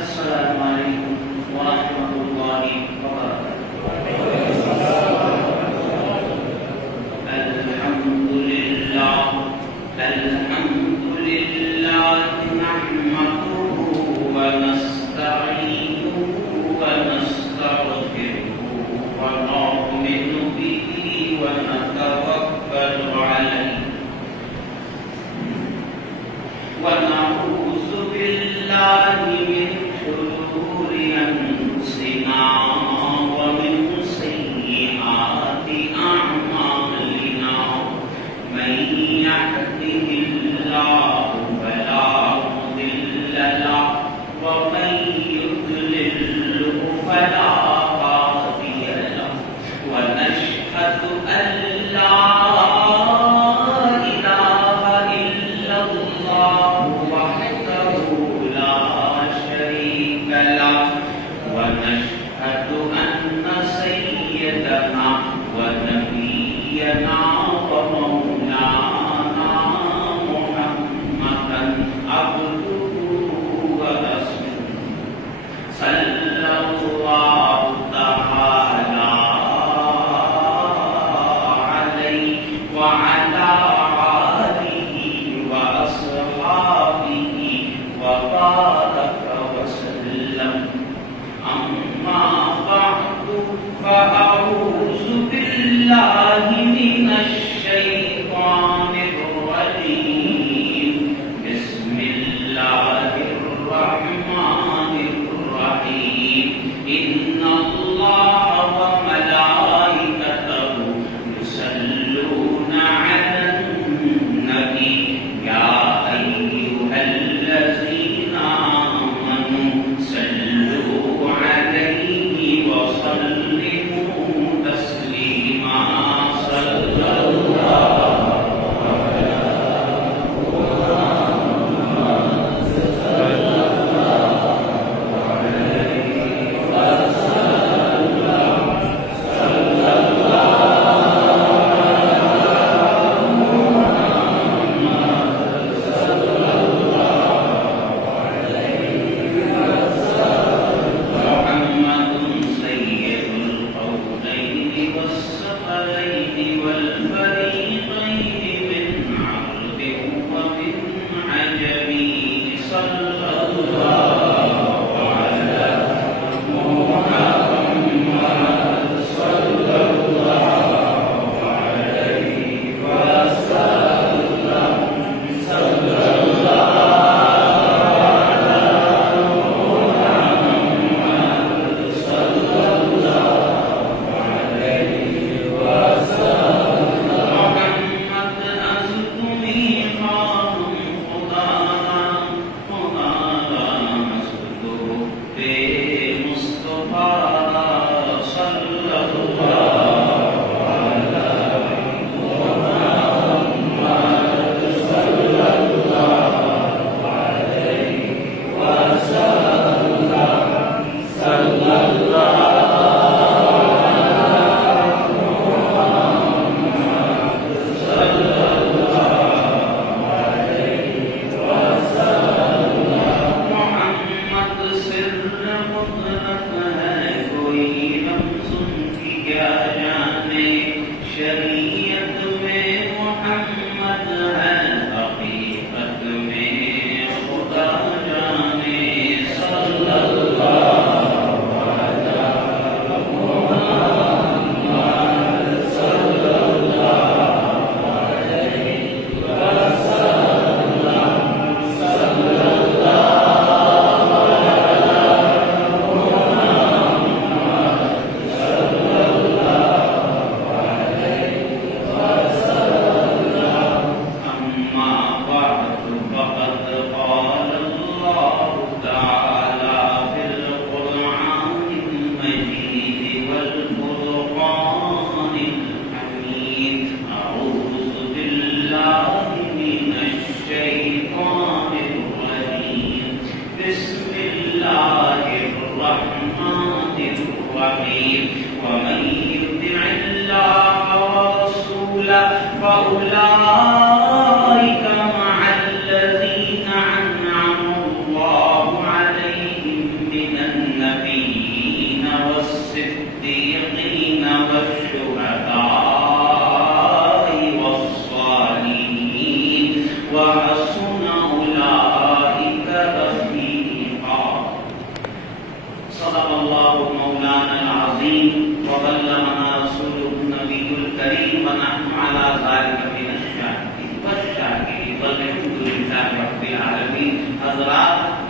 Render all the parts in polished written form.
السلام عليكم ورحمة الله وبركاته. الحمد لله نحمده ونستعينه ونستغفره ونؤمن به ونتوكل عليه ونعوذ بالله من شرور أنفسنا ومن سيئات أعمالنا من يهده الله فلا مضل له ومن يضلل فلا هادي له ونشهد أن لا ونشهد أن سيدنا ونبينا ومولانا محمدا عبده ورسوله صلى الله تعالى عليه وعلى آله وأصحابه وبارك وسلم. أما بعد فأعوذ بالله من الشيطان الرجيم. بسم الله الرحمن الرحيم. إن الله وملائكته يصلون على النبي يا أيها الذين آمنوا صلوا عليه وسلموا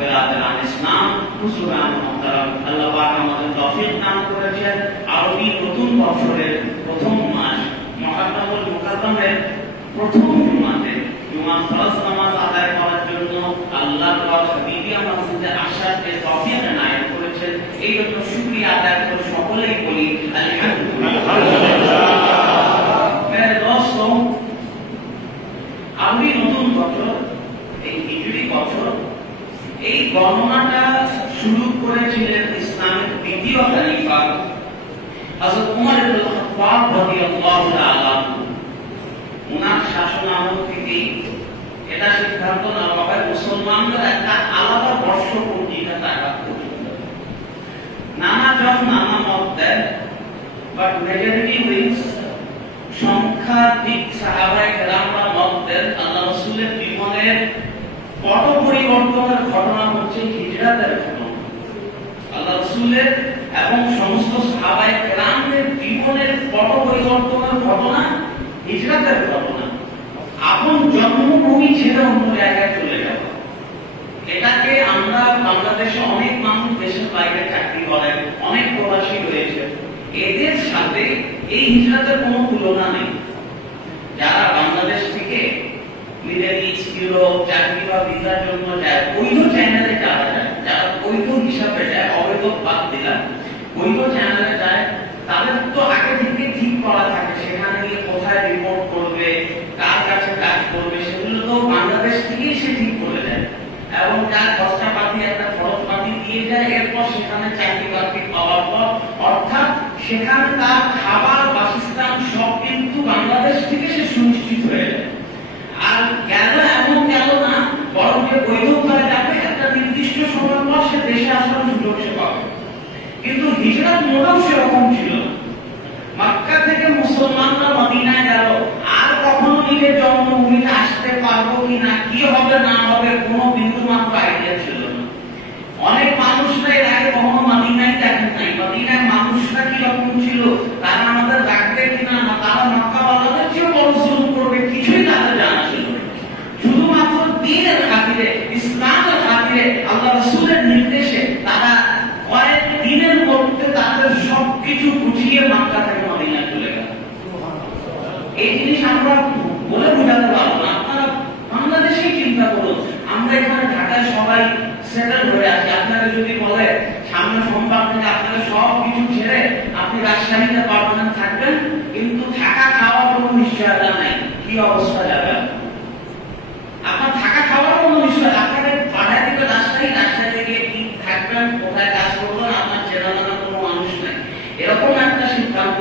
বেরাদারান ইসলাম, মুসলমান মুহতারাম, আল্লাহ পাক আমাদের তৌফিক দান করেছেন। আরবি নতুন বছরের প্রথম মাস মুহররমুল মুকাররমের প্রথম জুমাতে জুমা ফরজ নামাজ আদায় করার জন্য আল্লাহর হাবিবি মসজিদে আসার যে তৌফিক এনায়েত করেছেন, এই জন্য শুকরিয়া আদায় করে সকলেই বলি আলহামদুলিল্লাহ। মেরে দোস্তো, আরবি নতুন বছর, এই হিজরি বছর, এই গণনাটা শুরু করেছিলেন ইসলামের দ্বিতীয় খলিফা হযরত ওমর ইবনে খাত্তাব রাদিয়াল্লাহু তাআলা। ওনার শাসনামল থেকে এটা সিদ্ধান্ত নেওয়া হয় মুসলমানদের একটা আলাদা বর্ষ পঞ্জিকা থাকা পর্যন্ত। নানা জন নানা মত দেন, বাট মেজরিটি উইংস, সংখ্যাধিক সাহাবায়ে কেরামরা মত দেন আল্লাহ রাসূলের জীবনের পট পরিবর্তনের ঘটনা হচ্ছে হিজরাতের ঘটনা। আল্লাহ রাসূলের এবং সমস্ত সাহাবায়ে কেরামদের জীবনের পট পরিবর্তনের ঘটনা হিজরাতের ঘটনা। আপন জন্মভূমি ছেড়ে অন্য জায়গায় চলে যাওয়া, এটাকে আমরা বাংলাদেশে অনেক মানুষ দেশের বাইরে চাকরি করেন, অনেক প্রবাসী রয়েছে, এদের সাথে এই হিজরাতের কোনো তুলনা নেই। যারা বাংলাদেশ থেকে মিডল ইস্ট, ইউরোপ চাকরি বা ভিসার জন্য যায়, বৈধ চ্যানেলে যারা যায়, যারা বৈধ হিসাবে যায়, অবৈধ বাদ দিলাম, বৈধ চ্যানেলে যায়, তাদের তো আগে থেকে ঠিক করা থাকে সেখানে গিয়ে কোথায় রিপোর্ট করবে, কার কাছে কাজ করবে, সেগুলো তো বাংলাদেশ থেকেই সে ঠিক করে দেয় এবং তার খরচাপাতি একটা খরচপাতি দিয়ে যায়। এরপর সেখানে চাকরি বাকরি পাওয়ার পর অর্থাৎ সেখানে তার খাবার বাসস্থান সব কিন্তু বাংলাদেশ থেকে সে সুনিশ্চিত হয়ে যায়। আর গেল এমন গেল না, বরং যে বৈধভাবে যাবে একটা নির্দিষ্ট সময় পর সে দেশে আসার সুযোগ সে পাবে। কিন্তু হিজরত মোটেও সেরকম ছিল। মক্কা থেকে মুসলমানরা মদিনায় গেল, আর কখনো নিজের জন্মভূমিতে আসতে পারবো কিনা, কি হবে না হবে কোনো বিন্দু মাত্র আইডিয়া ছিল না। অনেক মানুষরা এর আগে কখনো মদিনায় দেখেন নাই। মদিনায় মানুষরা কিরকম ছিল, তারা আমাদের রাখবে কিনা, না তারা মক্কাওয়ালাদের চেয়ে বড় জুলুম করবে, কিছুই তাদের জানা ছিল না। শুধুমাত্র দ্বীনের খাতিরে, ইসলামের খাতিরে, আল্লাহ রাসূলের নির্দেশে তারা কয়েক দিনের মধ্যে তাদের সবকিছু গুছিয়ে মক্কা থেকে মদিনায় চলে গেল। এই জিনিস আমরা বলে বোঝাতে পারবো না। আপনারা বাংলাদেশে চিন্তা করুন, আমরা এখানে ঢাকায় সবাই সেটেল হয়ে আছি। আপনাকে যদি বলে সামনে সোমবার থেকে আপনাকে সব কিছু ছেড়ে আপনি রাজশাহীতে পার্মানেন্ট থাকবেন, কিন্তু থাকা খাওয়ার কোনো নিশ্চয়তা নাই, কি অবস্থা যাবে? আপনার থাকা খাওয়ার কোনো নিশ্চয়, আপনাকে পাঠায় দিবে রাজশাহী, রাজশাহী থেকে কি থাকবেন, কোথায় কাজ করবেন, আপনার চেনা জানা কোনো মানুষ নাই। এরকম একটা সিদ্ধান্ত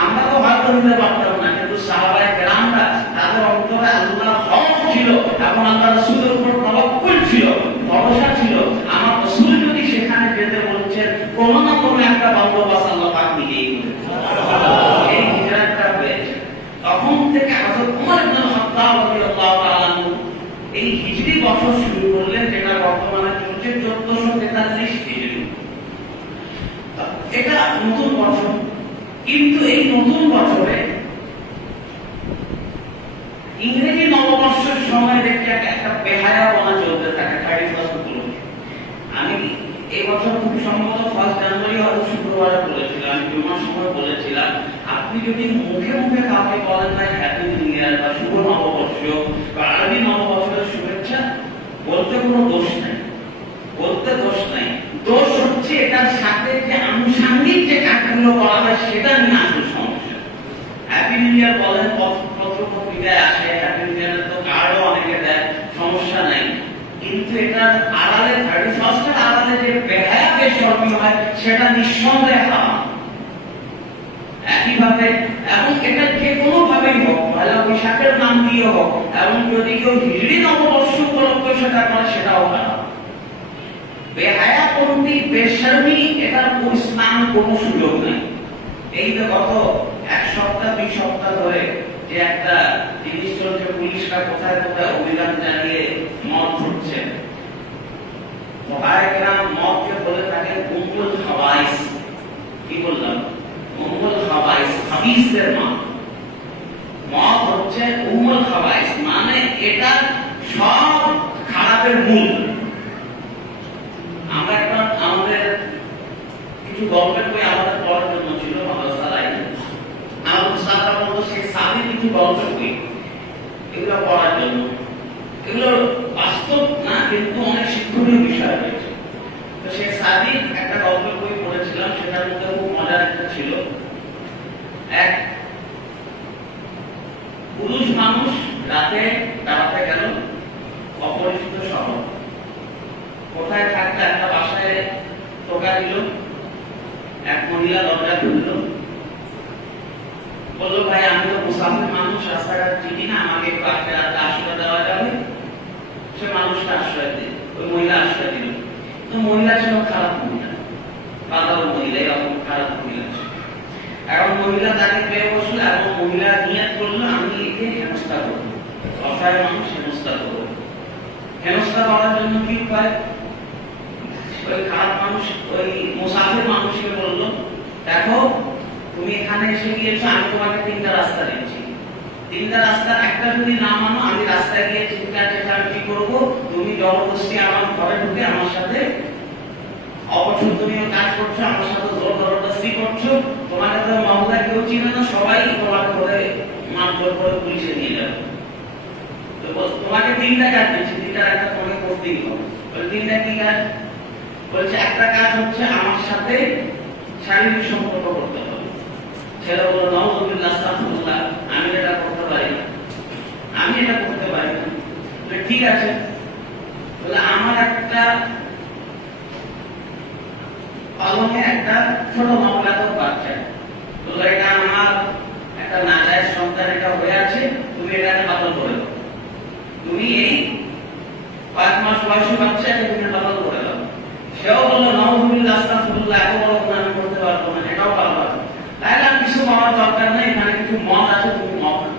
আমরা তো হয়তো নিতে পারতাম না, কিন্তু সাহাবায়ে কেরামরা তাদের অন্তরে আল্লাহর খৌফ ছিল এবং আল্লাহ রাসূলের উপর তাওয়াক্কুল ছিল, ভরসা ছিল। আমার রাসূল যদি সেখানে যেতে বলছেন, কোনো না কোনো একটা বন্দোবস্ত আল্লাহ পাক নিজেই করেন। এই হিজরতটা হয়েছে। তখন থেকে হযরত ওমর ইবনে খাত্তাব রাদিয়াল্লাহু তাআলা এই হিজরি বছর শুরু করলেন, যেটা বর্তমানে চলছে 1443 হিজরি। এটা নতুন বছর, কিন্তু এই নতুন বছরে ইংরেজি নববর্ষের সময় দেখতে একটা বেহায়াপনা চলতে থাকে 31st উপলক্ষে। আমি এই বছর খুব সম্ভবত 1 জানুয়ারি হয়তো শুক্রবারে বলেছিলাম, আমি জুমার সময় বলেছিলাম, আপনি যদি মুখে মুখে কাউকে বলেন না হ্যাপি নিউ ইয়ার বা শুভ নববর্ষ বা আরবি নববর্ষের শুভেচ্ছা, বলতে কোনো দোষ নাই, বলতে দোষ নাই। দোষ হচ্ছে এটার সাথে যে আনুষঙ্গিক যে কাজগুলো করা হয় সেটা নিয়ে আসল সমস্যা। হ্যাপি নিউ ইয়ার বলেন, পত্র পত্রিকায় আসে, হ্যাপি নিউ ইয়ার তো কার্ডও অনেকে দেয়, সমস্যা নাই। কিন্তু এটা আড়ালে 31st এর আড়ালে যে বেহায়া বেশরমি হয় সেটা নিঃসন্দেহে হারাম। একইভাবে এবং এটা যে কোনো ভাবেই হোক, পয়লা বৈশাখের নাম দিয়ে হোক, এবং যদি কেউ হিজরি নববর্ষ উপলক্ষে সেটা করে সেটাও হারাম। বেহায়াপন্থী, বেশরমি, এটার ইসলাম কোনো সুযোগ নেই। এই যে গত 1 সপ্তাহ 2 সপ্তাহ ধরে যে একটা জিনিস চলছে, পুলিশরা কোথায় কোথায় অভিযান চালিয়ে মদ ধরছে, মদকে বলে থাকে উম্মুল খাবাইস। কি বললাম? উম্মুল খাবাইস, হাদিসের মা। মদ হচ্ছে উম্মুল খাবাইস, মানে এটা সব খারাপের মূল। কিছু গল্পের বই আমাদের পড়ার জন্য ছিল মাদ্রাসায়। আমার উস্তাদরা বলতো শেখ সাদির কিছু গল্পের বই, এগুলো পড়ার জন্য। এগুলো বাস্তব না, কিন্তু অনেক শিক্ষণীয় বিষয় রয়েছে। তো শেখ সাদির একটা গল্পের বই পড়েছিলাম, সেটার মধ্যে খুব মজার একটা ছিল। এক পুরুষ মানুষ রাতে বেড়াতে গেল অপরিচিত শহর। কোথায় থাকলে একটা বাসায় টোকা দিল, এক মহিলা দরজা খুলল, বললো ভাই আমি তো মুসাফির মানুষ, রাস্তাঘাট চিনি না, আমাকে একটু আজকে রাতে আশ্রয় দেওয়া যাবে? সে মানুষটা আশ্রয় দিল, ওই মহিলা আশ্রয় দিল। তো মহিলা ছিল খারাপ মহিলা, পাগল মহিলা, এরকম খারাপ মহিলা ছিল। এখন মহিলা তাকে পেয়ে বসলো এবং মহিলা নিয়ত করলো আমি একে হেনস্থা করবো, অসহায় মানুষ হেনস্থা করবো। হেনস্থা করার জন্য কি উপায়? ওই খারাপ মানুষ ওই মুসাফির মানুষকে বললো, দেখো তুমি এখানে এসে গিয়েছো, আমি তোমাকে তিনটা রাস্তা দিচ্ছি, তিনটা রাস্তার একটা যদি না মানো আমি রাস্তায় গিয়ে চিৎকার চেঁচামেচি করবো, তুমি জবরদস্তি আমার ঘরে ঢুকে আমার সাথে অপছন্দনীয় কাজ করছো, আমার সাথে জোর জবরদস্তি করছো, তোমাকে তো মহল্লা কেউ চিনে না, সবাই তোমাকে ধরে মারধর করে পুলিশে নিয়ে যাবে। তো তোমাকে তিনটা কাজ দিচ্ছি, তিনটার একটা তোমাকে করতেই হবে। বলে তিনটা কি কাজ? বলছে একটা কাজ হচ্ছে আমার সাথে শারীরিক সম্পর্ক করতে হবে। ছেলে বলল নাউযুবিল্লাহ, আস্তাগফিরুল্লাহ, আমি এটা করতে পারি না, আমি এটা করতে পারি না। বলে ঠিক আছে, বলে আমার একটা পালনে একটা ছোট নবজাতক বাচ্চা, বললো এটা আমার একটা নাজায়েজ সন্তান, এটা হয়ে আছে, তুমি এটাকে পালন করে দাও, তুমি এই কয়েক মাস বয়সী বাচ্চা এটা তুমি পালন করে দাও। সেও বললো নাউযুবিল্লাহ, আস্তাগফিরুল্লাহ, এত বড় গুনাহ আমি করতে পারবো না, এটাও পারবো না। তাহলে আর কিছু পাওয়ার দরকার নেই, এখানে কিছু মদ আছে, তুমি মদ খাও।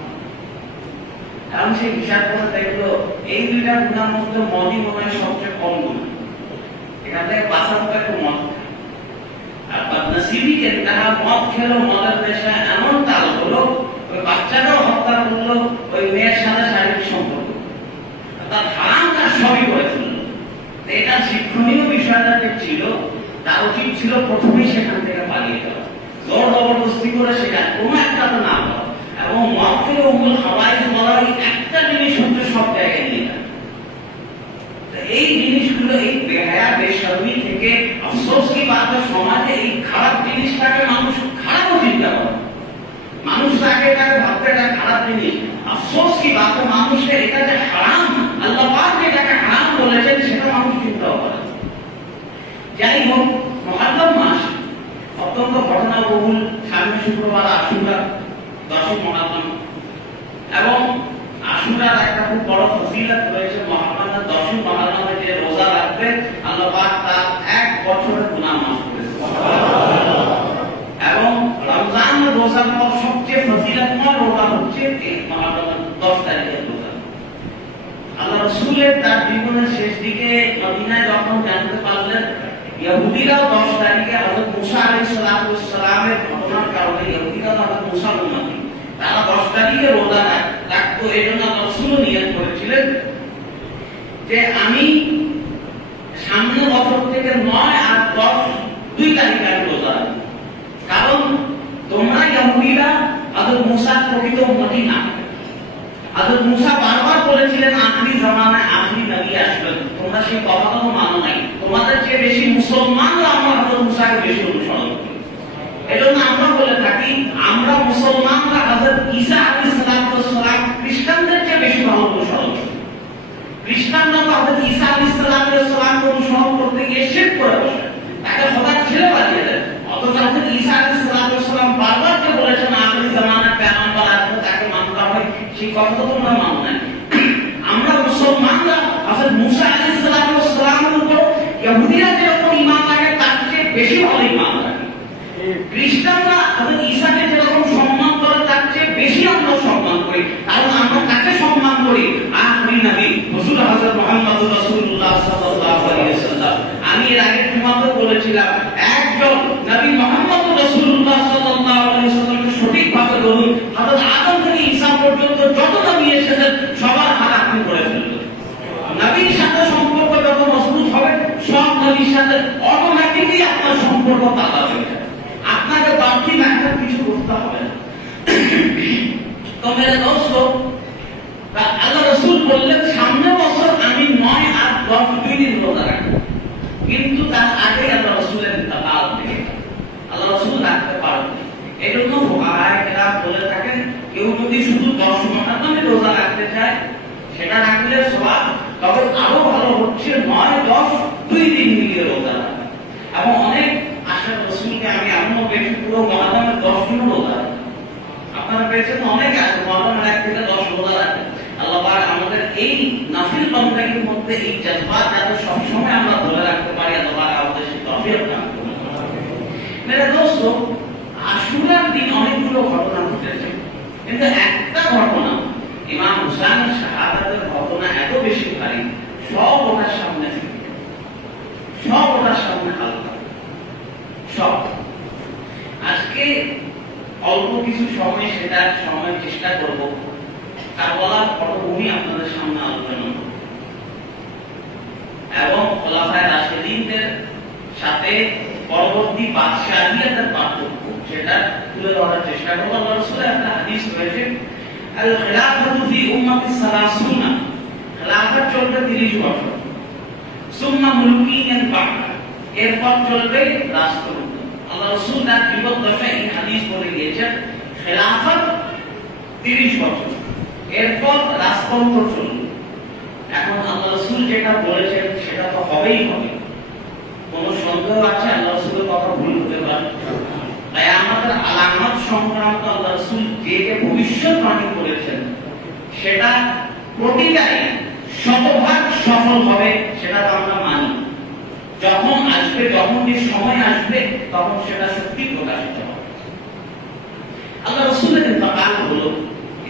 কারণ সে হিসাব করে দেখলো এই দুইটা গুনার মধ্যে মদই মনে হয় সবচেয়ে কম গুনাহ, এখান থেকে বাঁচার মতো একটু মদ। আর বদনসিবি যে তারা মদ খেলো, মদের নেশা এমন তাল হলো ওই বাচ্চাটাও হত্যা করলো, ওই মেয়ের সাথে শারীরিক সম্পর্ক, তার হারাম কাজ সবই করে ফেললো। এটা শিক্ষণীয় বিষয়টা যে ছিল, তার উচিত ছিল প্রথমেই সেখান থেকে পালিয়ে যাওয়া, জোর জবরদস্তি করে সেটা কোনো একটা তো না করা। এবং মদ থেকে উম্মুল খাবাইস বলা একটা জিনিস হচ্ছে সব জায়গায় নিয়ে যায়। এই জিনিসগুলো, এই বেহায়া বেশরমি থেকে আফসোস কি বাত সমাজে এই খারাপ জিনিসটাকে মানুষ খারাপও চিন্তা করে, মানুষ তাকে এটাকে ভাবতে এটা খারাপ জিনিস। আফসোস কি বাত মানুষের এটা যে হারাম, আল্লাহ পাক যেটাকে হারাম বলেছেন সেটা মানুষ চিন্তাও করে। যাই হোক, মুহররম মাস অত্যন্ত ঘটনাবহুল। সামনে শুক্রবার আশুরা, 10ই মুহররম, এবং আশুরার একটা খুব বড় ফজিলত রয়েছে। মুহররমের 10ই মুহররমে যে রোজা রাখবে আল্লাহ পাক তার 1 বছরের গুনাহ মাফ করে দেন। এবং রমজানের রোজার পর সবচেয়ে ফজিলতময় রোজা হচ্ছে এই মুহররমের 10 তারিখের রোজা। আল্লাহ রাসূলের তার জীবনের শেষ দিকে মদিনায় যখন জানতে পারলেন ইহুদিরা 10 তারিখে হযরত মুসা আলাইহিস সালামের ঘটনার কারণে, ইহুদিরা হযরত মুসার উম্মতি, তারা 10 তারিখে রোজা রাখতো। এই জন্য রাসূল নিয়ত করেছিলেন যে আমি সামনে বছর থেকে 9 আর 10 2 তারিখে আমি রোজা রাখবো। কারণ তোমরা ইহুদিরা হযরত মুসার প্রকৃত উম্মতি না। হযরত মুসা বারবার বলেছিলেন আখরি জামানায় আখরি নবী আসবেন, তোমরা সেই কথাটা তো মানো নাই। তোমাদের চেয়ে বেশি মুসলমানরা আমরা হযরত মুসাকে বেশি অনুসরণ করি। এজন্য আমরা বলে থাকি আমরা মুসলমানরা হযরত ঈসা আলাইহিস সালাম খ্রিস্টানদের চেয়ে বেশি ভালো অনুসরণ করি। খ্রিস্টানরা হযরত ঈসা আলাইহিস সালামকে অনুসরণ করতে গিয়ে শিরক করে বসে, তাকে খোদার ছেলে বানিয়ে দেন। অথচ হযরত ঈসা আলাইহিস সালাম বারবার যে বলেছেন আখরি জামানায় পেগম্বর আসবে, তাকে মানতে হবে, সেই কথা তো তোমরা মানো না। আমরা মুসলমানরা হযরত মুসা আলাইহিস সালামের উপর ইহুদিরা যেরকম ঈমান রাখে তার চেয়ে বেশি ভালো ঈমান রাখে। খ্রিস্টানরা হযরত ঈসাকে যেরকম সম্মান করে তার চেয়ে বেশি আমরা সম্মান করি। কারণ আমরা কাকে সম্মান করি? আখরি নবী রাসূল হযরত মুহাম্মদুর রাসূলুল্লাহ সাল্লাল্লাহু আলাইহি ওয়াসাল্লাম। আমি এর আগে তোমাদের বলেছিলাম একজন নবী মুহাম্মদুর রাসূলুল্লাহ সাল্লাল্লাহু আলাইহি ওয়াসাল্লামকে সঠিকভাবে ধরুন, হযরত আদম থেকে ঈসা পর্যন্ত যত নবী এসেছেন সবার হাত আপনি করে ফেলবেন। নবীর সাথে সম্পর্ক যত মজবুত হবে সব নবীর সাথে অটোমেটিকলি আপনার সম্পর্ক সম্পর্ক তালা হয়ে যায়। আপনাকে বাড়তি একটা কিছু করতে হবে না। তো মেরে দোস্ত, আল্লাহ রাসূল বললেন সামনের বছর আমি 9 আর 10 দুই দিন রোজা রাখবো, কিন্তু তার আগে আল্লাহ রাসূলের ইন্তেকাল হয়ে গেল। আল্লাহ রাসূল রাখতে পারেন। এজন্য ফুকাহায়ে কেরাম বলে থাকেন কেউ যদি শুধু 10 ঘন্টা মানে রোজা রাখতে চায় সেটা রাখলে সওয়াব, তবে আরো ভালো হচ্ছে 9 10 দুই দিন মিলিয়ে রোজা রাখা। এবং অনেক আশার রাসূলকে আমি এমনও পেয়েছি পুরো মহরমের 10 দিন রোজা রাখা। আপনারা পেয়েছেন অনেক আছে মহরমের 1 থেকে 10 রোজা রাখে। আল্লাহ পাক আমাদের এই নাফিল বান্দাগির মধ্যে এই জাযবাত যাতে সব সময় আমরা ধরে রাখতে পারি, আল্লাহ পাক আমাদের সেই তৌফিক দান করুন। মেরে দোস্ত, আশুরার দিন অনেকগুলো ঘটনা ঘটেছে, কিন্তু একটা ঘটনা ইমাম হুসাইনের শাহাদাতের ঘটনা এত বেশি ভারী, সব ওনার সামনে হালকা সব। আজকে অল্প কিছু সময় সেটা চেষ্টা করব কারবালার পটভূমি আপনাদের সামনে আলোচনা করব এবং খোলাফায়ে রাশিদিনদের সাথে পরবর্তী বাদশাহিয়াতের পার্থক্য সেটা তুলে ধরার চেষ্টা করব। আল্লাহ রাসূলের একটা হাদিস রয়েছে, আল খিলাফাতু ফি উম্মতি 30, খিলাফত চলবে 30 বছর, সুম্মা মুলকিয়ান বা'দা, এরপর চলবে রাষ্ট্রযুদ্ধ। আল্লাহ রাসূল তার জীবদ্দশায় এই হাদিস বলে গিয়েছেন খিলাফত 30 বছর, এরপর রাষ্ট্রযুদ্ধ চলবে। এখন আল্লাহ রাসূল যেটা বলেছেন সেটা তো হবেই হবে, কোনো সন্দেহ আছে আল্লাহ রাসূলের কথা ভুল হতে পারে? তাই আমাদের আলামত সংক্রান্ত আল্লাহ রাসূল যে ভবিষ্যৎবাণী করেছেন সেটা প্রতিটাই শতভাগ সফল হবে, সেটা তো আমরা মানি। যখন আসবে, যখন যে সময় আসবে তখন সেটা সত্যি প্রকাশিত হবে। আল্লাহ রাসূলের ইন্তেকাল হলো,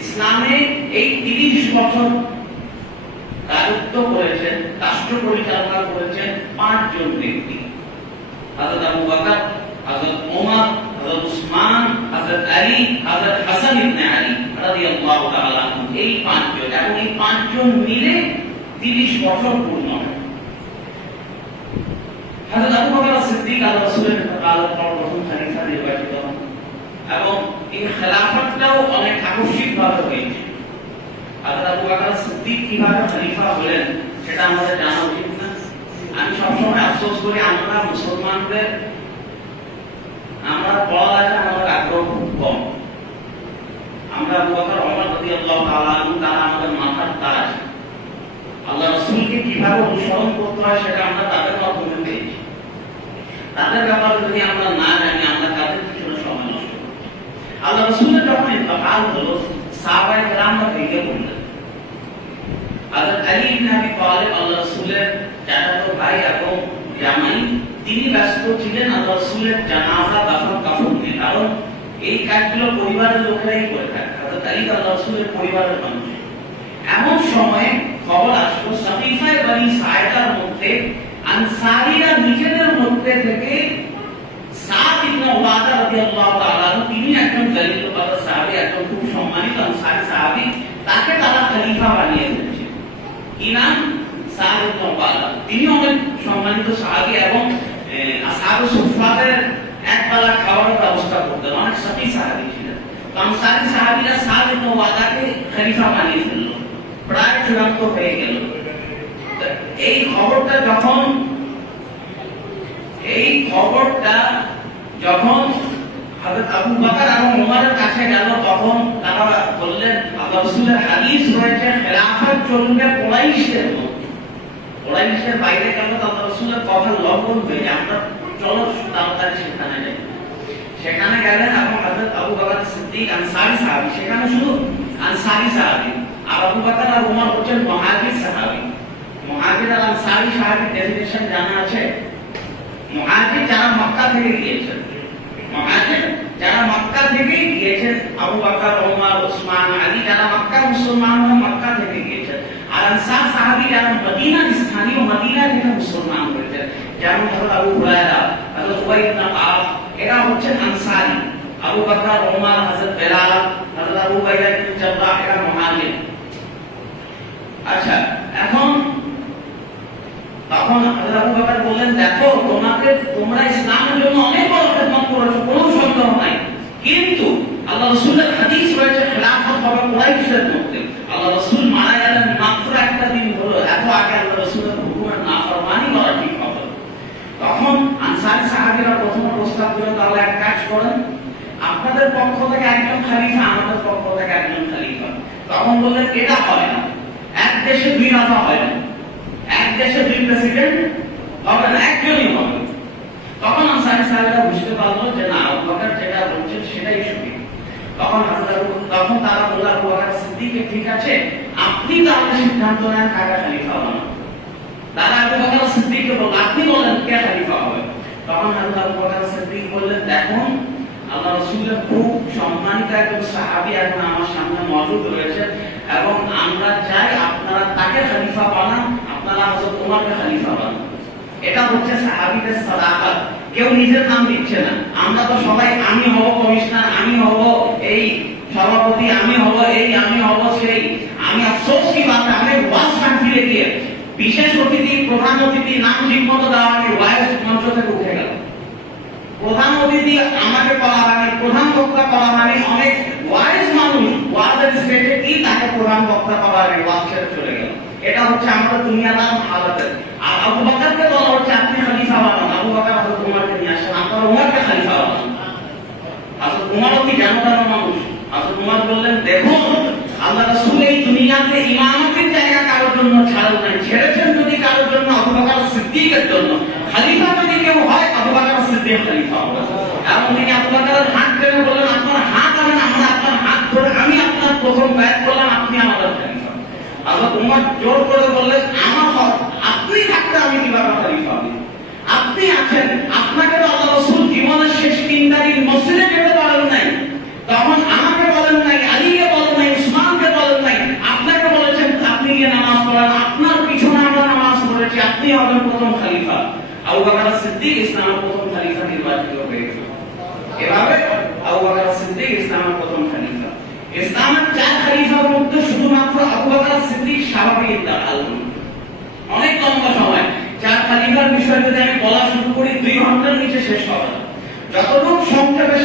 ইসলামে এই 30 বছর রাজত্ব করেছেন, রাষ্ট্র পরিচালনা করেছেন 5 জন ব্যক্তি, হযরত আবু বকর, হযরত ওমর, হযরত উসমান, হযরত আলী, হযরত হাসান ইবনে আলী রাদিয়াল্লাহু তাআলা আনহু। এই 5 জন, এবং এই 5 জন মিলে 30 বছর পূর্ণ হয়। হযরত আবু বকর সিদ্দিক আল্লাহ রাসূলের ইন্তেকালের পর প্রথম খলিফা নির্বাচিত হন এবং এই খেলাফতটাও অনেক আকস্মিকভাবে হয়েছে। হযরত আবু বকর সিদ্দিক কিভাবে খলিফা হলেন সেটা আমাদের জানা উচিত না? আমি সবসময় আফসোস করি আমরা মুসলমানদের পড়ালেখা আমাদের আগ্রহ খুব কম। আমরা আবু বকর ওমর রাদিয়াল্লাহু তাআলা আনহু তারা আমাদের মাথার তাজ। আল্লাহ রাসূলকে কিভাবে অনুসরণ করতে হয় সেটা আমরা তাদের মাধ্যমে পেয়েছি। তাদের ব্যাপারে যদি আমরা না জানি আমরা তাদের পিছনে সময় নষ্ট করি। আল্লাহ রাসূলের যখন ইন্তেকাল হলো সাহাবায়ে কেরামরা ভেঙে পড়লেন। হযরত আলী ইবনে আবি তালিব আল্লাহ রাসূলের চাচাতো ভাই এবং জামাই, তিনি ব্যস্ত ছিলেন আল্লাহ রাসূলের জানাজা কাফন নিয়ে, কারণ এই কাজগুলো পরিবারের লোকেরাই করে থাকে। হযরত আলী আল্লাহ রাসূলের পরিবারের মানুষ। এমন সময়ে খবর আসলো সাকিফায়ে বনি সাইদার মধ্যে আনসারীরা নিজেদের মধ্যে থেকে সাদ ইবনে উবাদা রাদিয়াল্লাহু তাআলা তিনি একজন দলিল পাতা সাহাবী, একজন খুব সম্মানিত আনসারী সাহাবী, তাকে তারা খলিফা বানিয়ে দিয়েছে। কি নাম? সাদ ইবনে উবাদা। তিনি অনেক সম্মানিত সাহাবী এবং আসহাবে সুফফাদের একবেলা খাবারের ব্যবস্থা করতেন, অনেক সফি সাহাবী ছিলেন। তো আনসারী সাহাবীরা সাদ ইবনে উবাদাকে খলিফা বানিয়ে ফেলল, প্রায় চূড়ান্ত হয়ে গেল। এই খবরটা যখন হযরত আবু বকর এবং ওমরের কাছে গেল তখন তারা বললেন আল্লাহ রাসূলের হাদিস রয়েছে খেলাফত চলবে কুরাইশের মধ্যে। কুরাইশের বাইরে গেল তো আল্লাহ রাসূলের কথা লঙ্ঘন হয়ে আমরা চলো তাড়াতাড়ি সেখানে যাই। সেখানে গেলেন এবং হযরত আবু বকর সিদ্দিক আনসারী সাহাবী, সেখানে শুধু আনসারী সাহাবী, আর আবু বকর আর ওমর হচ্ছেন মুহাজির সাহাবী। মুহাজির আর আনসারী সাহাবীর ডেফিনিশন জানা আছে? মুহাজির যারা মক্কা থেকে গিয়েছেন, আবু বকর, ওমর, উসমান, আলী যারা মক্কা মুসলমান হয়ে মক্কা থেকে গিয়েছেন, আর আনসার সাহাবী যারা মদিনা স্থানীয় মদিনা থেকে মুসলমান হয়েছেন, যেমন হযরত আবু হুরায়রা, হযরত উবাই ইবনে কাব, এরা হচ্ছেন আনসারী। আবু বকর, ওমর, হযরত বেলাল, হযরত আবু বাইদা ইবনে জাররাহ এরা মুহাজির। আচ্ছা, তখন হযরত আবু বকর বললেন দেখো তোমাকে তোমরা ইসলামের জন্য অনেক বড় খেদমত করেছো, কোনো সন্দেহ নাই, কিন্তু আল্লাহ রাসূলের হাদিস রয়েছে খেলাফত হবে কুরাইশের মধ্যে। আল্লাহ রাসূল মারা গেলেন মাত্র একটা দিন হলো, এত আগে আল্লাহ রাসূলের হুকুমের নাফরমানি করা ঠিক হবে। তখন আনসারী সাহাবীরা প্রথম প্রস্তাব দিলেন, আল্লাহ এক কাজ করেন, আপনাদের পক্ষ থেকে একজন খলিফা, আমাদের পক্ষ থেকে একজন খলিফা। তখন বললেন এটা হয় না, এক দেশে দুই রাজা হয় না, এক দেশে দুই প্রেসিডেন্ট হবে না, একজনই হবে। তখন আনসারী সাহাবীরা বুঝতে পারলো যে না, আবু বকর যেটা বলছেন সেটাই সঠিক। তখন তারা বলল, আবু বকর সিদ্দিক ঠিক আছে, আপনি তাহলে সিদ্ধান্ত নেন কাকে খলিফা বানাবেন। তারা আবু বকর সিদ্দিককে বলল, আপনি বলেন কে খলিফা হবে। তখন হযরত আবু বকর সিদ্দিক বললেন, দেখুন আল্লাহ রাসূলের খুব সম্মানিত একজন সাহাবী এখন আমার সামনে মওজুদ রয়েছে, এবং আমরা চাই আপনারা তাকে খলিফা বানান, আপনারা হযরত ওমরকে খলিফা বানান। এটা হচ্ছে সাহাবীদের সাদাকাত। কেউ নিজের নাম দিচ্ছে না, আমরা তো সবাই আমি হব কমিশনার, আমি হব এই সভাপতি, আমি হব এই, আমি হব সেই। আমি আফসোস কি বাত, আমি ওয়াজ মাহফিলে গিয়ে বিশেষ অতিথি, প্রধান অতিথি নাম ঠিকমতো দেওয়া হয়নি, ওয়াজ মঞ্চ থেকে উঠে গেল। প্রধান অতিথি আমাকে বলা হয়নি, প্রধান বক্তা বলা হয়নি, অনেক ওয়াইজ মানুষ ওয়াজের স্টেজে কি তাকে প্রধান বক্তা বলা হয়নি, ওয়াজ ছেড়ে চলে গেল। এটা হচ্ছে আমাদের দুনিয়াদার হালাতের। আর আবু বকরকে বলা হচ্ছে আপনি খলিফা বানান, আবু বকর হযরত ওমরকে নিয়ে আসেন, আপনারা ওমরকে খলিফা বানান। হযরত ওমরও কি জানতাম মানুষ। হযরত ওমর বললেন, দেখুন আল্লাহ রাসূল এই দুনিয়াতে ইমামতির জায়গা কারোর জন্য ছাড়েন নাই, ছেড়েছেন যদি কারোর জন্য আবু বকর সিদ্দিকের জন্য। খলিফা যদি কেউ হয় আবু বকর সিদ্দিক খলিফা হবে। এবং তিনি আবু বকরের হাত ধরে বললেন, আপনার হাত আনেন, আমরা আপনার হাত ধরে আমি আপনার প্রথম বাইত করলাম, আপনি আমাদের খলিফা। হযরত ওমর জোর করে বললেন, আমার হক, আপনি থাকতে আমি কিভাবে খলিফা হব? আপনি আছেন, আপনাকে তো আল্লাহ রাসূল জীবনের শেষ 3টা দিন মসজিদে যেতে বলেন নাই, তখন আমাকে বলেন নাই, আলীকে বলেন নাই, উসমানকে বলেন নাই, আপনাকে বলেছেন আপনি গিয়ে নামাজ পড়েন, আপনার পিছনে আমরা নামাজ পড়েছি, আপনি হবেন প্রথম খলিফা। আবু বকর সিদ্দিক ইসলামের প্রথম খলিফা নির্বাচিত হয়ে গেল। এভাবে আবু বকর সিদ্দিক ইসলামের প্রথম খলিফা। ইসলামের 4 খলিফার মধ্যে শুধুমাত্র আবু বকর সিদ্দিক স্বাভাবিক ইন্তেকাল করেন। অনেক লম্বা সময় 4 খলিফার বিষয় যদি আমি বলা শুরু করি 2 ঘন্টার নিচে শেষ হবে না। যতটুকু সংক্ষেপে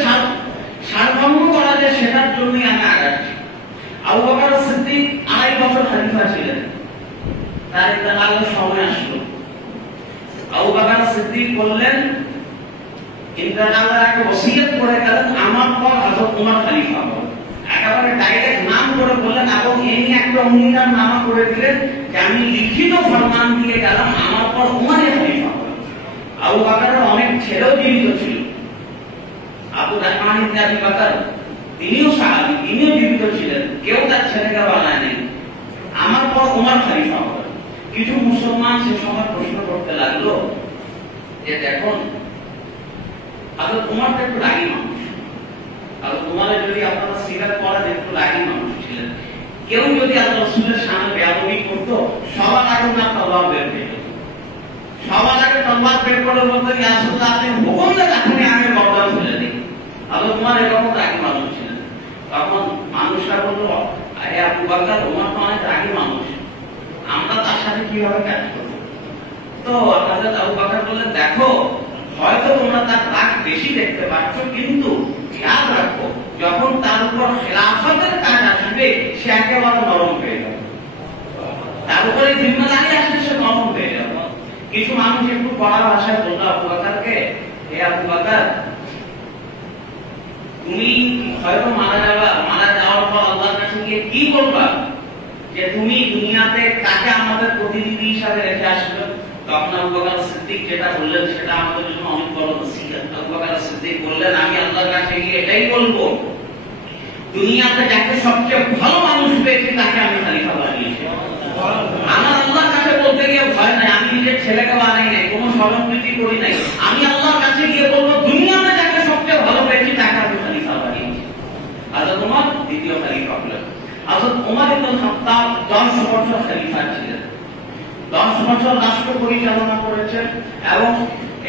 সারভঙ্গ করা যায় সেটার জন্যই আমি আগাচ্ছি। আবু বকর সিদ্দিক 2.5 বছর খলিফা ছিলেন, তার ইন্তেকালের সময় আসলো। আবু বকর সিদ্দিক বললেন, ইন্তেকালের আগে ওসিয়ত করে গেলেন, আমার পর হযরত ওমর খলিফা হবে। একেবারে ডাইরেক্ট নাম করে বললেন, এবং এমনি একটা অঙ্গীকার নামা করে দিলেন যে আমি লিখিত ফরমান দিয়ে গেলাম, আমার পর ওমরই খলিফা হবে। আবু বকরের অনেক ছেলেও জীবিত ছিল। আবু রাহমান ইবনে আবি বকর তিনিও সাহাবী, তিনিও জীবিত ছিলেন, কেউ তার ছেলেকে বানায় নাই, আমার পর ওমর খলিফা হবে। কিছু মুসলমান সে সময় প্রশ্ন করতে লাগলো যে দেখুন হযরত ওমর তো একটু রাগী মানুষ, আর ওমরের যদি আপনারা সিরাত পড়া একটু রাগী মানুষ ছিলেন, কেউ যদি আল্লাহ রাসূলের সামনে বেয়াদবি করতো সবার আগে না তলোয়ার বের করে দিত, সবার আগে তলোয়ার বের করে বলতেন ইয়া রাসূলুল্লাহ আপনি হুকুম দেন এখনই আমি গর্দান ফেলে দিই। হযরত ওমর এরকম রাগী মানুষ ছিলেন। তখন মানুষরা বলল, আরে আবু বকর, ওমর তো অনেক রাগী মানুষ, আমরা তার সাথে কিভাবে কাজ করব? তো হযরত আবু বকর বললেন, দেখো হয়তো তোমরা তার রাগ বেশি দেখতে পাচ্ছ, কিন্তু খেয়াল রাখো যখন তার উপর খেলাফতের কাজ আসবে সে একেবারে নরম হয়ে যাবে, তার উপরে জিম্মাদারি আসলে সে নরম হয়ে যাবে। কিছু মানুষ একটু কড়া ভাষায় বলল আবু বকরকে, হে আবু বকর, তুমি হয়তো মারা যাওয়ার পর আল্লাহর কাছে গিয়ে কি বলবা যে তুমি দুনিয়াতে কাকে আমাদের প্রতিনিধি হিসাবে রেখে আসবে? তখন আবু বকর সিদ্দিক যেটা বললেন সেটা আমাদের জন্য অনেক বড় নসিহত। আবু বকর সিদ্দিক বললেন, আমি আল্লাহর কাছে গিয়ে এটাই বলবো, দুনিয়াতে যাকে সবচেয়ে ভালো মানুষ পেয়েছি তাকে আমি খলিফা বানিয়েছি। আমার আল্লাহর কাছে বলতে গিয়ে ভয় নাই, আমি নিজের ছেলেকে বানাই নাই, কোনো স্মরণপ্রীতি করি নাই, আমি আল্লাহর কাছে গিয়ে বলবো দুনিয়াতে যাকে সবচেয়ে ভালো পেয়েছি তাকে আমি খলিফা বানিয়েছি। হযরত ওমর দ্বিতীয় খলিফা হলেন। হযরত ওমর ইবনে খাত্তাব 10 বছর খলিফা ছিলেন, 10 বছর রাষ্ট্র পরিচালনা করেছেন, এবং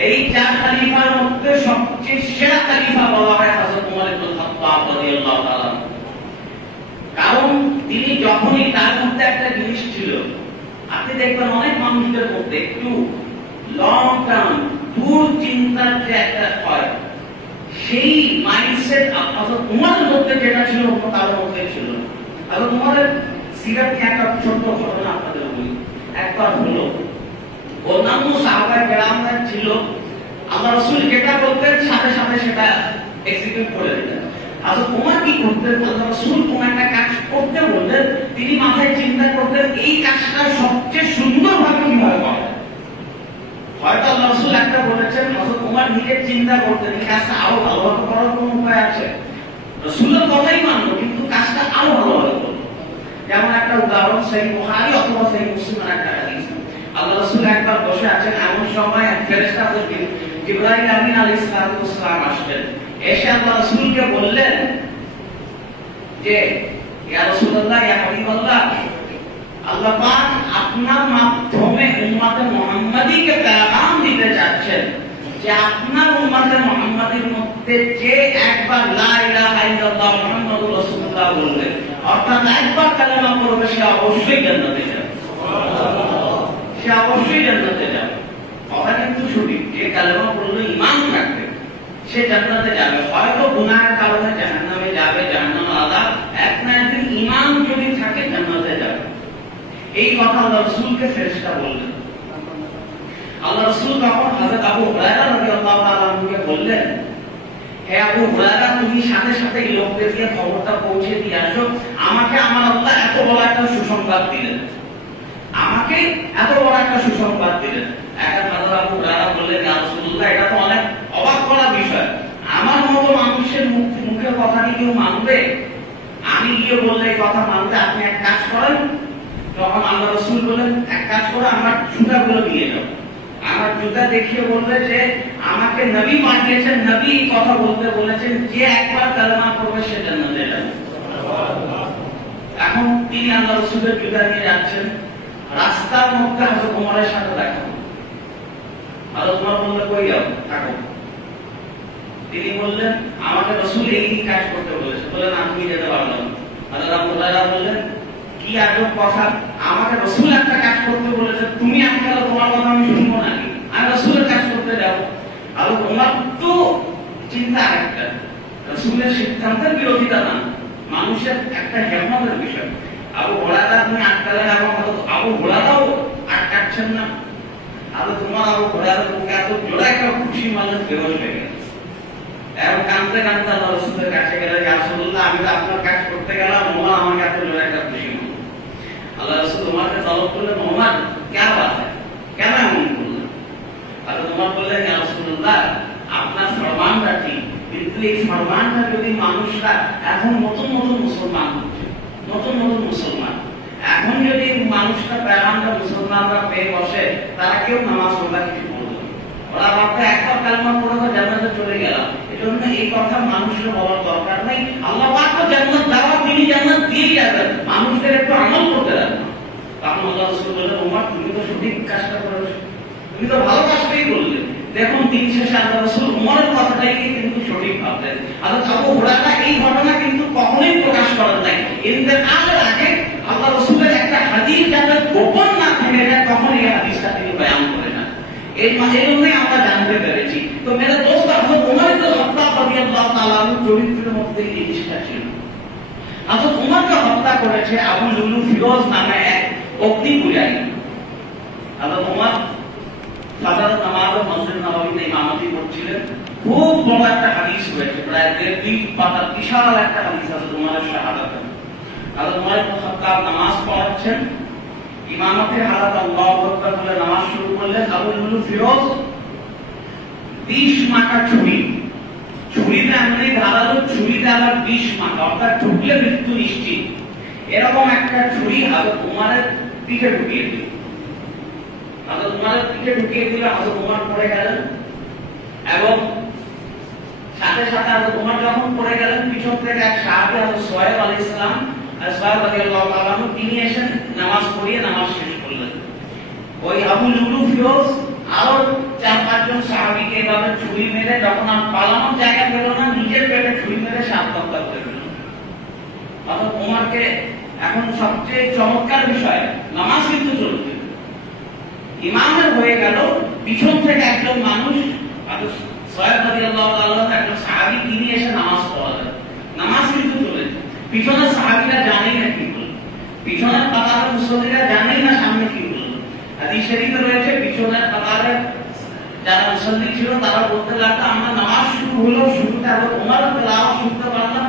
এই 4 খলিফার মধ্যে সবচেয়ে সেরা খলিফা বলা হয় হযরত ওমর ইবনে খাত্তাব রাদিয়াল্লাহু তাআলা। কারণ তিনি যখনই তার মধ্যে একটা জিনিস ছিল, আপনি দেখবেন অনেক মানুষদের মধ্যে একটু লং টার্ম দূর সুন্নাত যে একটা হয়, সেই মাইন্ডসেট হযরত উমরের মধ্যে যেটা ছিল অন্য কারোর মধ্যে ছিল না। হযরত উমরের সিরাত নিয়ে একটা ছোট্ট ঘটনা আপনাদের বলি। একবার হলো অন্যান্য সাহাবায়ে কেরামরা ছিল, আল্লাহ রাসূল যেটা বলতেন সাথে সাথে সেটা এক্সিকিউট করে দিতেন। হযরত উমর কি করতেন, আল্লাহ রাসূল কোন একটা কাজ করতে বললেন, তিনি মাথায় চিন্তা করতেন এই কাজটা সবচেয়ে সুন্দরভাবে কিভাবে করা। হয়তো আল্লাহ রাসূল একটা বলেছেন, হযরত উমর নিজে চিন্তা করতেন এই কাজটা আরো ভালোভাবে করার কোনো উপায় আছে। রাসূলের কথাই মানলো কিন্তু কাজটা আরো ভালোভাবে করলো। যেমন একটা উদাহরণ, সহিহ বুখারী অথবা সহিহ মুসলিমের একটা হাদিস। আল্লাহ রাসূল একবার বসে আছেন, এমন সময় এক ফেরেশতা জিবরাইল আমিন আলাইহিস সালাম আসলেন। এসে আল্লাহ রাসূলকে বললেন যে ইয়া রাসূলুল্লাহ, ইয়া হাবিবাল্লাহ, আল্লাহ পাক আপনার মাধ্যমে উম্মতে মুহাম্মাদীকে পেগাম দিতে যাচ্ছেন যে আপনার উম্মতে মুহাম্মাদীর মধ্যে যে একবার লা ইলাহা ইল্লাল্লাহ মুহাম্মাদুর রাসূলুল্লাহ বলবে, অর্থাৎ একবার কালেমা পড়বে, সে অবশ্যই জান্নাতে যাবে। সে অবশ্যই জান্নাতে যাবে। কথা কিন্তু সঠিক, যে কালেমা পড়লে ঈমান থাকবে সে জান্নাতে যাবে। হয়তো গুনাহের কারণে জাহান্নামে যাবে, জাহান্নামের আযাব, এক না একদিন ঈমান যদি থাকে জান্নাতে যাবে। এই কথা আল্লাহ রাসূলকে ফেরেশতা বললেন। আল্লাহ রাসূল তখন হযরত আবু হুরায়রা রাদিয়াল্লাহু তাআলা আনহুকে বললেন, হে আবু হুরায়রা, তুমি সাথে সাথে এই লোকদেরকে খবরটা পৌঁছে দিয়ে আসো, আমাকে আমার আল্লাহ এত বড় একটা সুসংবাদ দিলেন, আমাকে এত বড় একটা সুসংবাদ দিলেন। এখন হযরত আবু হুরায়রা বললেন, ইয়া রাসূলুল্লাহ, এটা তো অনেক অবাক করা বিষয়, আমার মতো মানুষের মুখের কথা কি কেউ মানবে? আমি গিয়ে বললে এই কথা মানবে? আপনি এক কাজ করেন। তখন আল্লাহ রাসূল বলেন, এক কাজ করো, আমার জুতাগুলো দিয়ে দাও। আমার জুতা দেখিয়ে বলবে যে আমাকে নবী পাঠিয়েছেন, নবী কথা বলতে বলেছেন, যে একবার কালেমা পড়বে সে জান্নাতে যাবে। এখন তিনি আল্লাহ রাসূলের জুতা নিয়ে যাচ্ছেন, রাস্তার মধ্যে হযরত ওমরের সাথে দেখা হলো। হযরত ওমর বললেন, কই যাও? থাকো। তিনি বললেন, আমাকে রাসূল এই কাজ করতে বলেছে। বললেন, আমি যেতে পারলাম। হযরত আবু হুরায়রা বললেন, কি আজব কথা, আমাকে রাসূল একটা কাজ করতে বলেছে, তুমি আজকাল তোমার কথা আমি শুনবো নাকি? আমি রাসূলের কাজ করতে যাব? আর ওমর তো চিন্তা একটা, রাসূলের সিদ্ধান্তের বিরোধিতা না, মানুষের একটা হেফাজতের বিষয়। আবু হুরায়রা তুমি আটকালেন, এবং আবু হুরায়রাও আটকাচ্ছেন না। আর তোমার আবু হুরায়রার মুখে এত জোরে একটা খুশি মানুষ বেরোয় হয়ে গেল, এবং কাঁদতে কাঁদতে আল্লাহ রাসূলের কাছে গেলেন, ইয়া রাসূলুল্লাহ, আমি তো আপনার কাজ করতে গেলাম, ওমর আমাকে এত জোরে একটা খুশি মানল। আল্লাহ রাসূল ওমরকে তলব করলেন, ওমর क्या बात है, কেন এমন করলেন? আর ওমর বললেন, ইয়া রাসূলুল্লাহ, আপনার ফরমানটা ঠিক, কিন্তু এই ফরমানটা যদি মানুষরা এখন নতুন নতুন মুসলমান হচ্ছে, নতুন নতুন মুসলমান, এখন যদি মানুষরা পেগামটা মুসলমানরা পেয়ে বসে, তারা কেউ নামাজ পড়া কিছু বলবে না, ওরা ভাববে একবার কালেমা পড়ে তো জান্নাতে চলে গেলাম। এজন্য এই কথা মানুষের বলার দরকার নেই। আল্লাহ পাক তো জান্নাত দেওয়া, তিনি জান্নাত দিয়েই যাবেন, মানুষদের একটু আমল করতে দেন। তখন আল্লাহ রাসূল বললেন, ওমর তুমি তো সঠিক কাজটা করেছো, তুমি তো ভালো কাজটাই করলে। দেখুন দিন শেষে আল্লাহ রাসূল ওমরের কথাটাই কিন্তু সঠিক ভাবলেন। আর আবু হুরায়রা এই ঘটনা কিন্তু কখনোই প্রকাশ করেন নাই। ইন্তেকালের আগে আল্লাহ রাসূলের একটা হাদিস যাতে গোপন না থেকে যায়, তখন এই হাদিসটা তিনি বয়ান করেন না। এর জন্যই আমরা জানতে পেরেছি। তো মেরে দোস্ত, হযরত ওমর ইবনে খাত্তাব রাদিয়াল্লাহু তাআলা চরিত্রের মধ্যে এই জিনিসটা ছিল। হযরত ওমরকে হত্যা করেছে আবু লুলু ফিরোজ নামে এক অগ্নিপূজারী। হযরত ওমর সাধারণ নামাজ মসজিদ নববীতে ইমামতি করছিলেন। খুব বড় একটা হাদিস রয়েছে, প্রায় 1.5 পাতার বিশাল একটা হাদিস হযরত ওমরের শাহাদাত। হযরত ওমর ইবনে খাত্তাব নামাজ পড়াচ্ছেন, ইমামতের হালাত আল্লাহু আকবার বলে নামাজ শুরু করলেন। আবু লুলু ফিরোজ 20 মাথা ছুরিতে এমনি ধারালো, ছুরিতে আবার 20 মাথা, অর্থাৎ ঢুকলে মৃত্যু নিশ্চিত, এরকম একটা ছুরি হযরত ওমরের পিঠে ঢুকিয়ে দিল। হযরত ওমরের পিঠে ঢুকিয়ে দিলে হযরত ওমর পড়ে গেলেন, এবং সাথে সাথে হযরত ওমর যখন পড়ে গেলেন, পিছন থেকে এক সাহাবী হযরত সুহাইব আলাইহিস সালাম রাদিয়াল্লাহু তাআলা তিনি এসে নামাজ পড়িয়ে নামাজ শেষ করলেন। ওই আবু লুলু ফিরোজ আরো 4-5 জন সাহাবীকে এভাবে ছুরি মেরে, যখন আর পালানোর জায়গা পেল না, নিজের পেটে ছুরি মেরে সে আত্মহত্যা করে ফেলল। হযরত ওমরকে এখন সবচেয়ে চমৎকার বিষয়, নামাজ কিন্তু চলছে, ইমামের হয়ে গেল, পিছন থেকে একজন মানুষ সাহাবী তিনি এসে নামাজ পড়ালেন, নামাজ কিন্তু চলেছে, পিছনের সাহাবীরা জানেই না কি হলো, পিছনের কাতারের মুসল্লিরা জানেই না সামনে কি হলো। হাদিস শরীফে রয়েছে পিছনের কাতারের যারা মুসল্লি ছিল তারা বলতে লাগলো আমরা নামাজ শুরু হলো, শুরুতে আবার ওমর তেলাওয়াত শুনতে পারলাম,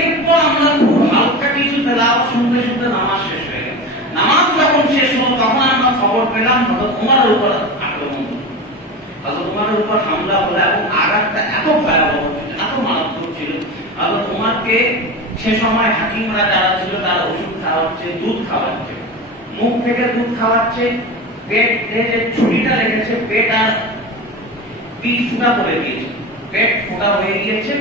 এরপর আমরা খুব হালকা কিছু তেলাওয়াত শুনতে শুনতে নামাজ শেষ হয়ে গেল। নামাজ যখন শেষ হলো তখন আমরা খবর পেলাম হযরত ওমরের উপর আক্রমণ হলো, হযরত ওমরের উপর হামলা হলো এবং আঘাতটা এত ভয়াবহ ছিল, এত মারাত্মক ছিল। হযরত ওমরকে সে সময় হাকিমরা যারা ছিল তারা ওষুধ খাওয়াচ্ছে, দুধ খাওয়াচ্ছে, মুখ থেকে দুধ খাওয়াচ্ছে, পেটে যে ছুরিটা লেগেছে পেট আর পিঠ ফুটা করে দিয়েছে, পেট ফোটা হয়ে গিয়েছে,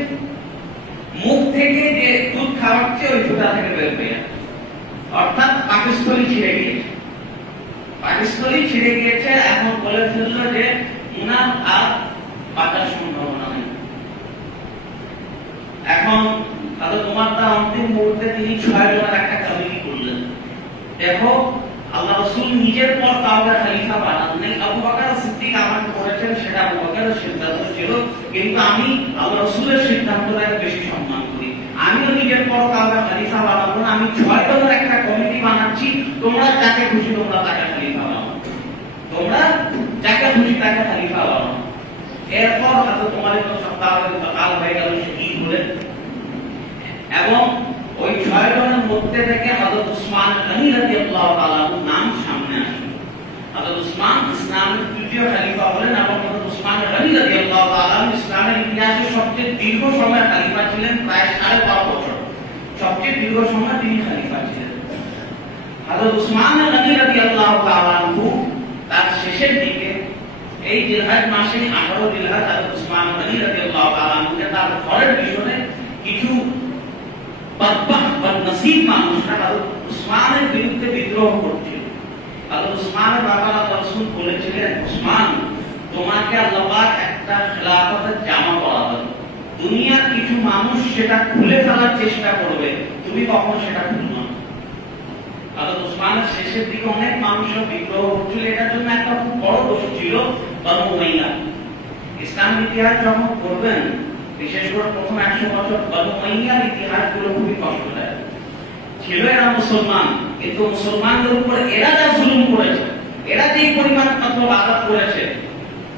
মুখ থেকে যে দুধ খাওয়াচ্ছে ওই ফুটা থেকে বের হয়ে যাচ্ছে, অর্থাৎ পাকস্থলী ছিঁড়ে গিয়েছে, পাকস্থলী ছিঁড়ে গিয়েছে। এখন বলে ফেললো যে উনার আর বাঁচার সম্ভাবনা নেই। এখন হযরত ওমর তার অন্তিম মুহূর্তে তিনি 6 জনের একটা কমিটি করলেন। দেখো আল্লাহ রাসূল নিজের পর কাউকে খলিফা বানান নাই, আবু বকর সিদ্দিক আমাকে বলেছেন সেটা আবু বকরের সিদ্ধান্ত ছিল, কিন্তু আমি আল্লাহ রাসূলের সিদ্ধান্তটাকে বেশি সম্মান করি। আমিও নিজের পর কাউকে খলিফা বানাবো না, আমি 6 জনের একটা কমিটি বানাচ্ছি, তোমরা যাকে খুশি তোমরা তাকে খলিফা বানাও, তোমরা যাকে খুশি তাকে খলিফা বানাও। এরপর হযরত ওমর ইবনে খাত্তাব কাল হয়ে গেল শহীদ হলেন এবং ওই 6 জনের মধ্যে থেকে হযরত উসমান গনি রাদিয়াল্লাহু তাআলা নাম সামনে আসে। হযরত উসমান ইসলামের তৃতীয় খলিফা হলেন এবং হযরত উসমান গনি রাদিয়াল্লাহু তাআলা ইসলামের ইতিহাসে সবচেয়ে দীর্ঘ সময় খলিফা ছিলেন, প্রায় 12.5 বছর, সবচেয়ে দীর্ঘ সময় তিনি খলিফা ছিলেন। হযরত উসমান গনি রাদিয়াল্লাহু তাআলা তার শেষের দিকে এই জিলহজ মাসে 18 জিলহজ হযরত উসমান গনি রাদিয়াল্লাহু তাআলা তার ঘরের পিছনে কিছু বদনসিব মানুষরা হযরত উসমানের বিরুদ্ধে বিদ্রোহ করছিল। হযরত উসমানের ব্যাপারে রাসূল বলেছিলেন, উসমান তোমাকে আল্লাহ পাক একটা খেলাফতের জামা পরাবেন, দুনিয়ার কিছু মানুষ সেটা খুলে ফেলার চেষ্টা করবে, তুমি কখনো সেটা খুলবে না। হযরত উসমানের শেষের দিকে অনেক মানুষের বিদ্রোহ হচ্ছিল, এটার জন্য একটা খুব বড় দোষ ছিল বনু উমাইয়া। ইসলামের ইতিহাস যখন পড়বেন, বিশেষ করে প্রথম 100 বছর বনু উমাইয়ার ইতিহাসগুলো খুবই কষ্টদায়ক ছিল। এরা মুসলমান, কিন্তু মুসলমানদের উপর এরা যা জুলুম করেছে, এরা যে পরিমাণ আঘাত করেছে,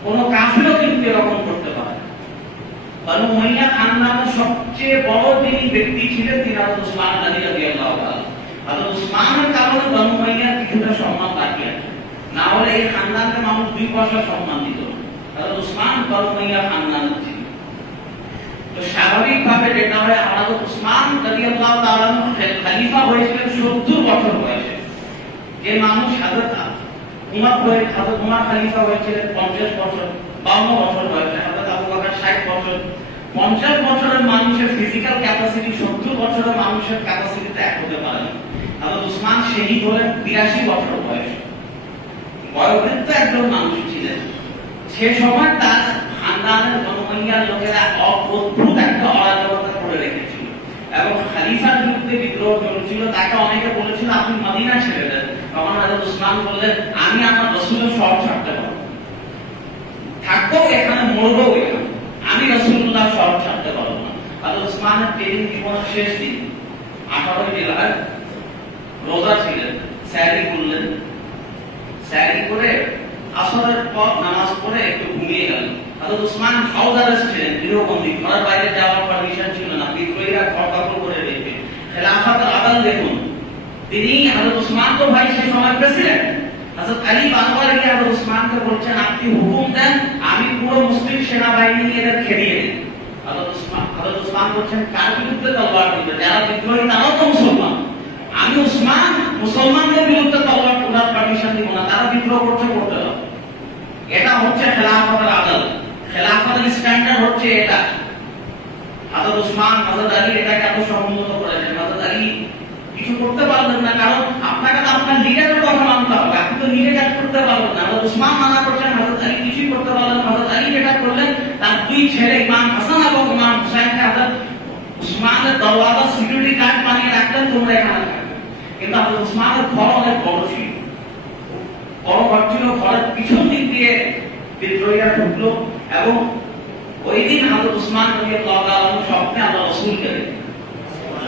কোন কাফিরও কিন্তু এরকম করতে পারে। বনু উমাইয়া খানদানের সবচেয়ে বড় যিনি ব্যক্তি ছিলেন তিনি হযরত উসমান গনি রাদিয়াল্লাহু তাআলা। হযরত উসমানের কারণে বনু উমাইয়ার কিছুটা সম্মান বাকি আছে, না হলে এই খানদানকে মানুষ 2 পয়সা সম্মান দিত না। হযরত উসমান বনু উমাইয়া খানদানের ছিল। তো স্বাভাবিকভাবে যেটা হয়, হযরত উসমান রাদিয়াল্লাহু তাআলা খলিফা হয়েছিলেন 70 বছর বয়সে, যে মানুষ হযরত উমর খলিফা হয়েছিলেন 50 বছর 52 বছর বয়সে, হযরত আবু বকর 60 বছর। 50 বছরের মানুষের ফিজিক্যাল ক্যাপাসিটি 70 বছরের মানুষের ক্যাপাসিটিতে এক হতে পারে না। হযরত উসমান শহীদ হলেন 82 বছর বয়সে, বয়োবৃদ্ধ একজন মানুষ ছিলেন। সে সময় তার খানদানের জনসংখ্যার লোকেরা অদ্ভুত একটা অরাজকতা করে রেখেছিল এবং খলিফার বিরুদ্ধে বিদ্রোহ চলছিল। তাকে অনেকে বলেছিল আপনি মদিনা ছেড়ে দেন, তখন হযরত উসমান বললেন আমি আমার রাসূলের শহর ছাড়তে পারবো, থাকবো এখানে, মরবো এখানে, আমি রাসূলুল্লাহ শহর ছাড়তে পারবো না। হযরত উসমানের ট্রেনিং জীবনের শেষ দিন 18 জিলহজ রোজা ছিলেন, সাহরি করলেন, সাহরি করে আসরের পর নামাজ পড়ে একটু ঘুমিয়ে গেলেন। হযরত উসমান হাউস অ্যারেস্ট ছিলেন, গৃহবন্দী, ঘরের বাইরে যাওয়ার পারমিশন ছিল না, বিদ্রোহীরা ঘর দখল করে রেখে। খেলাফতের আদাল দেখুন, তিনি হযরত উসমান তো ভাই সে সময় প্রেসিডেন্ট, হযরত আলী বারবার গিয়ে হযরত উসমানকে বলছেন আপনি হুকুম দেন, আমি পুরো মুসলিম সেনাবাহিনী নিয়ে এদের খেলিয়ে দিই। হযরত উসমান বলছেন কার বিরুদ্ধে তলোয়ার দিবে, যারা বিদ্রোহী তারাও তো মুসলমান, আমি উসমান মুসলমানদের বিরুদ্ধে তলোয়ার তোলার পারমিশন দিব না, তারা বিদ্রোহ করতে দাও। এটা হচ্ছে খেলাফতের আদাল, খেলাফতের স্ট্যান্ডার্ড হচ্ছে এটা। হযরত উসমান হযরত আলী এটাকে এত সম্মত করেছেন। হযরত আলী কিছু করতে পারবেন না, কারণ আপনাকে তো আপনার লিডারের কথা মানতে হবে, আপনি তো নিজে কাজ করতে পারবেন না। হযরত উসমান মানা করছেন, হযরত আলী কিছুই করতে পারলেন। হযরত আলী যেটা করলেন, তার 2 ছেলে ইমাম হাসান এবং ইমাম হুসাইনকে হযরত উসমানের দরওয়াজা সিকিউরিটি গার্ড বানিয়ে রাখলেন, তোমরা এখানে থাকবে। কিন্তু হযরত উসমানের ঘর অনেক বড় ছিল, বড় ঘর ছিল, ঘরের পিছন দিক দিয়ে বিদ্রোহীরা ঢুকলো এবং ওই দিন হযরত উসমান রাদিয়াল্লাহু তাআলা স্বপ্নে আল্লাহ রাসূলকে দেখলেন।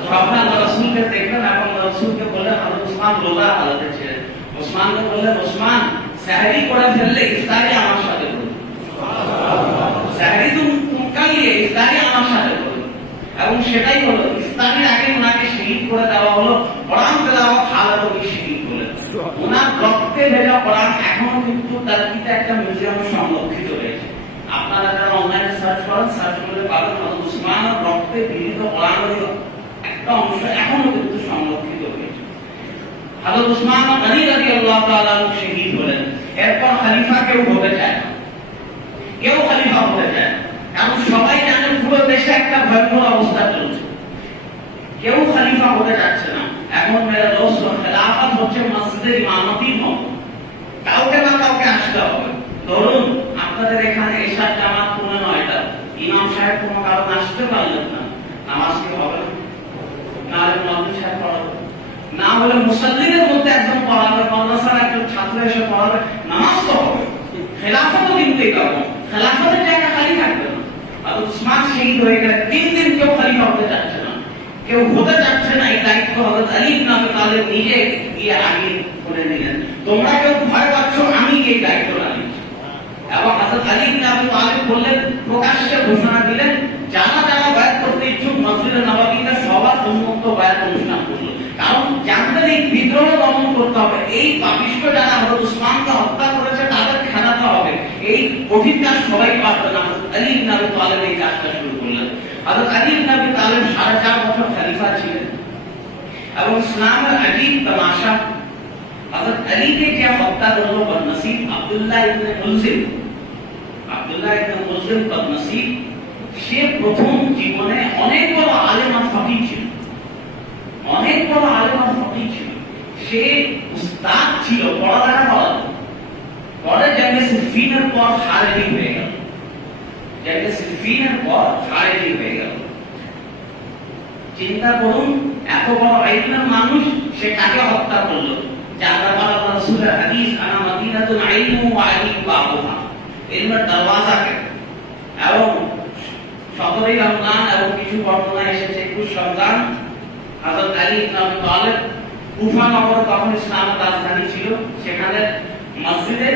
স্বপ্নে আল্লাহ রাসূলকে দেখলেন এবং রাসূলকে বললেন, হযরত উসমান রোজা হালাতে ছিলেন। উসমানকে বললেন, উসমান সেহরি করে ফেললে ইফতারি আমার সাথে করুন, সেহরি তুমি কালিয়ে ইফতারি আমার সাথে করুন। এবং সেটাই হলো, ইফতারির আগে ওনাকে শহীদ করে দেওয়া হলো। কোরআন তেলাওয়াত হালাত শহীদ করে ওনার রক্তে ভেজা কোরআন এখনো কিন্তু টার্কিতে একটা মিউজিয়ামে সংরক্ষিত রয়েছে। আপনারা যারা অনলাইনে সার্চ করেন, সার্চ করলে পাবেন হযরত উসমানের রক্তে বিলিত কোরআনের একটা অংশ এখনো কিন্তু সংরক্ষিত রয়েছে। হযরত উসমান গনি রাদিয়াল্লাহু তাআলা শহীদ হলেন। এরপর খলিফা কেউ হতে চায় না, কেউ খলিফা হতে চায় না, কারণ সবাই জানে পুরো দেশে একটা ভয়াবহ অবস্থা চলছে, কেউ খলিফা হতে যাচ্ছে না। এখন মেরা দোস্ত, খেলাফত হচ্ছে মসজিদের ইমামতির মতো, কাউকে না কাউকে আসতে হবে। ধরুন আপনাদের এখানে এশার জামাত 9টা, ইমাম সাহেব কোনো কারণ আসতে পারলেন না, নামাজ কি হবে না? মুয়াজ্জিন সাহেব পড়াবে, না হলে মুসাল্লিদের মধ্যে একজন পড়াবে, মাদ্রাসার একজন ছাত্র এসে পড়াবে, নামাজ তো হবে। খেলাফতও কিন্তু এরকম, খেলাফতের জায়গা খালি থাকবে না। আর উসমান শহীদ হয়ে গেলে 3 দিন কেউ খলিফা হতে যাচ্ছে না, কেউ হতে যাচ্ছে না। এই দায়িত্ব হযরত আলী ইবনে আবি তালিব নিজে গিয়ে আগে করে নিলেন। তোমরা কেউ ভয় পাচ্ছ, আমি এই দায়িত্বটা নিচ্ছি। এবং হযরত আলী ইবনে আবি তালিব বললেন, প্রকাশ্যে ঘোষণা দিলেন, যারা যারা বায়াত করতে ইচ্ছুক মসজিদে নববীতে সবার উন্মুক্ত বায়াত অনুষ্ঠান করল। কারণ জানতেন এই বিদ্রোহ দমন করতে হবে, এই পাপিষ্ঠ যারা হযরত উসমানকে হত্যা করেছে তাদের খেদাতে হবে। এই কঠিন কাজ সবাই পারবে না। হযরত আলী ইবনে আবি তালিব এই কাজটা শুরু করলেন। হযরত আলী ইবনে আবি তালিব 4.5 বছর খলিফা ছিলেন। এবং ইসলামের আজীব তামাশা, হযরত আলীকে যে হত্যা করলো বদনসিব আব্দুল্লাহ ইবনে মুলজিম, আব্দুল্লাহ ইবনে মুলজিম বদনসিব, সে প্রথম জীবনে অনেক বড় আলেম আর ফকিহ ছিল, অনেক বড় আলেম আর ফকিহ ছিল। সে উস্তাদ ছিল, পড়ালেখা করাতো। পরে জঙ্গে সিফিনের পর খারেজি হয়ে গেল, জঙ্গে সিফিনের পর খারেজি হয়ে গেল। চিন্তা করুন, এত বড় ইলমের মানুষ, সে কাকে হত্যা করলো? যারা বলা রাসূলের হাদিস, আনা মাদিনাতুল ইলম ওয়া আলী বাবুহা, ইলমের দরওয়াজাকে। এবং 17 রমজান এবং কিছু বর্ণনা এসেছে 21 রমজান, হযরত আলী ইবনে আবি তালিব কুফা নগর তখন ইসলামের রাজধানী ছিল, সেখানে মসজিদে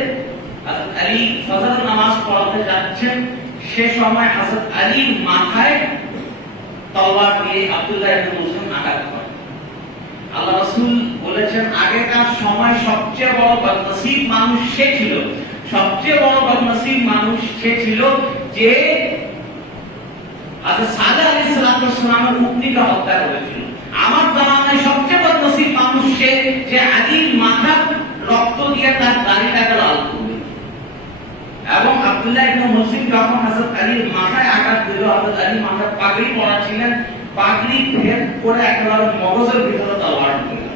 হযরত আলী ফজরের নামাজ পড়াতে যাচ্ছেন। সে সময় হযরত আলীর মাথায় তলোয়ার দিয়ে আব্দুল্লাহ ইবনে মুলজিম আঘাত করেন। আল্লাহ রাসূল বলেছেন, আগেকার সময় সবচেয়ে বড় বদনসিব মানুষ সে ছিল, সবচেয়ে বড় বদনসিব মানুষ সে ছিল যে হযরত সাদা আলাইহিস সালামের উটনীকে হত্যা করেছিল। আমার জামানায় সবচেয়ে বদনসিব মানুষ সে যে আলীর মাথার রক্ত দিয়ে তার দাড়িটাকে লাল করবে। এবং আব্দুল্লাহ ইবনে মুলজিম যখন হযরত আলীর মাথায় আঘাত দিল, হযরত আলী মাথায় পাগড়ি পরা ছিলেন, পাগড়ি ভেদ করে একেবারে মগজের ভিতরে তলোয়ার ঢুকে গেল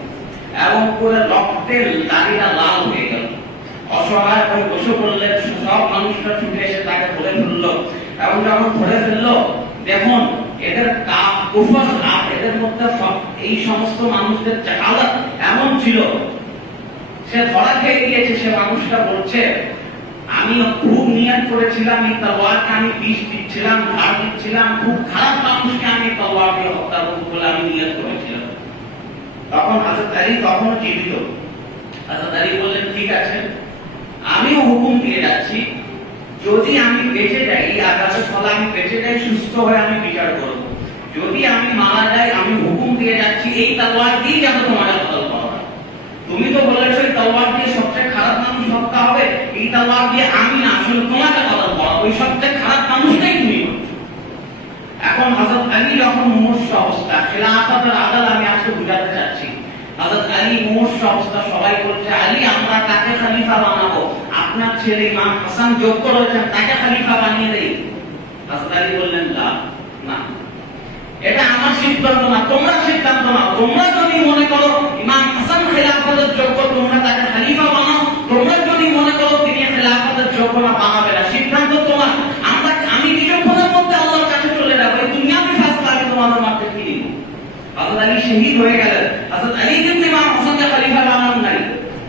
এবং পুরো রক্তের দাড়িটা লাল হয়ে গেল। অসহায় হয়ে বসে পড়লেন। সব মানুষরা ছুটে এসে তাকে ধরে ফেললো। এবং যখন ধরে ফেললো, দেখুন এদের কুফর আর এদের মধ্যে এই সমস্ত মানুষদের জাহালাত এমন ছিল, সে ধরা খেয়ে গিয়েছে। সে মানুষটা বলছে, আমি খুব নিয়ত করেছিলাম এই তলোয়ারকে আমি বিষ দিচ্ছিলাম, ধার দিচ্ছিলাম, খুব খারাপ মানুষকে আমি তলোয়ার দিয়ে হত্যা করব বলে আমি নিয়ত করেছিলাম। তখন হযরত আলী তখন জীবিত। হযরত আলী বললেন, ঠিক আছে, আমিও হুকুম দিয়ে যাচ্ছি, যদি আমি বেঁচে যাই, এই আঘাতের ফলে আমি বেঁচে যাই, সুস্থ হয়ে আমি বিচার করব। যদি আমি মারা যাই, আমি হুকুম দিয়ে যাচ্ছি এই তলোয়ার দিয়ে যেন তোমাকে কতল করা হয়। তুমি তো বলেছো এই তলোয়ার দিয়ে সবচেয়ে খারাপ মানুষ হত্যা হবে, এই তলোয়ার দিয়ে আমি না, আসলে তোমাকে কতল করা, ওই সবচেয়ে খারাপ মানুষটাই তুমি করছো। এখন হযরত আলী যখন মুমূর্ষ অবস্থা, খেলাফতের আদাল আমি আজকে বুঝাতে চাচ্ছি, হযরত আলী মুমূর্ষ অবস্থা, সবাই বলছে, আলী আমরা কাকে খলিফা বানাবো? আপনার ছেলে ইমাম হাসান যোগ্য রয়েছেন, তাকে খলিফা বানিয়ে দেই। হযরত আলী বললেন, না, এটা আমার সিদ্ধান্ত না, তোমরা সিদ্ধান্ত নাও। তোমরা যদি মনে করো ইমাম হাসান খেলাফতের যোগ্য, তোমরা তাকে খলিফা বানাও। তোমরা যদি মনে করো তিনি খেলাফতের যোগ্য না, বানাবে না, সিদ্ধান্ত তোমার। আমি কিছুক্ষণের মধ্যে আল্লাহর কাছে চলে যাবো, এই দুনিয়াবি ফাসলা আমি তোমাদের মাঝে কি দিব। হযরত আলী শহীদ হয়ে গেলেন। হযরত আলী কিন্তু ইমাম হাসানকে খলিফা বানান নাই,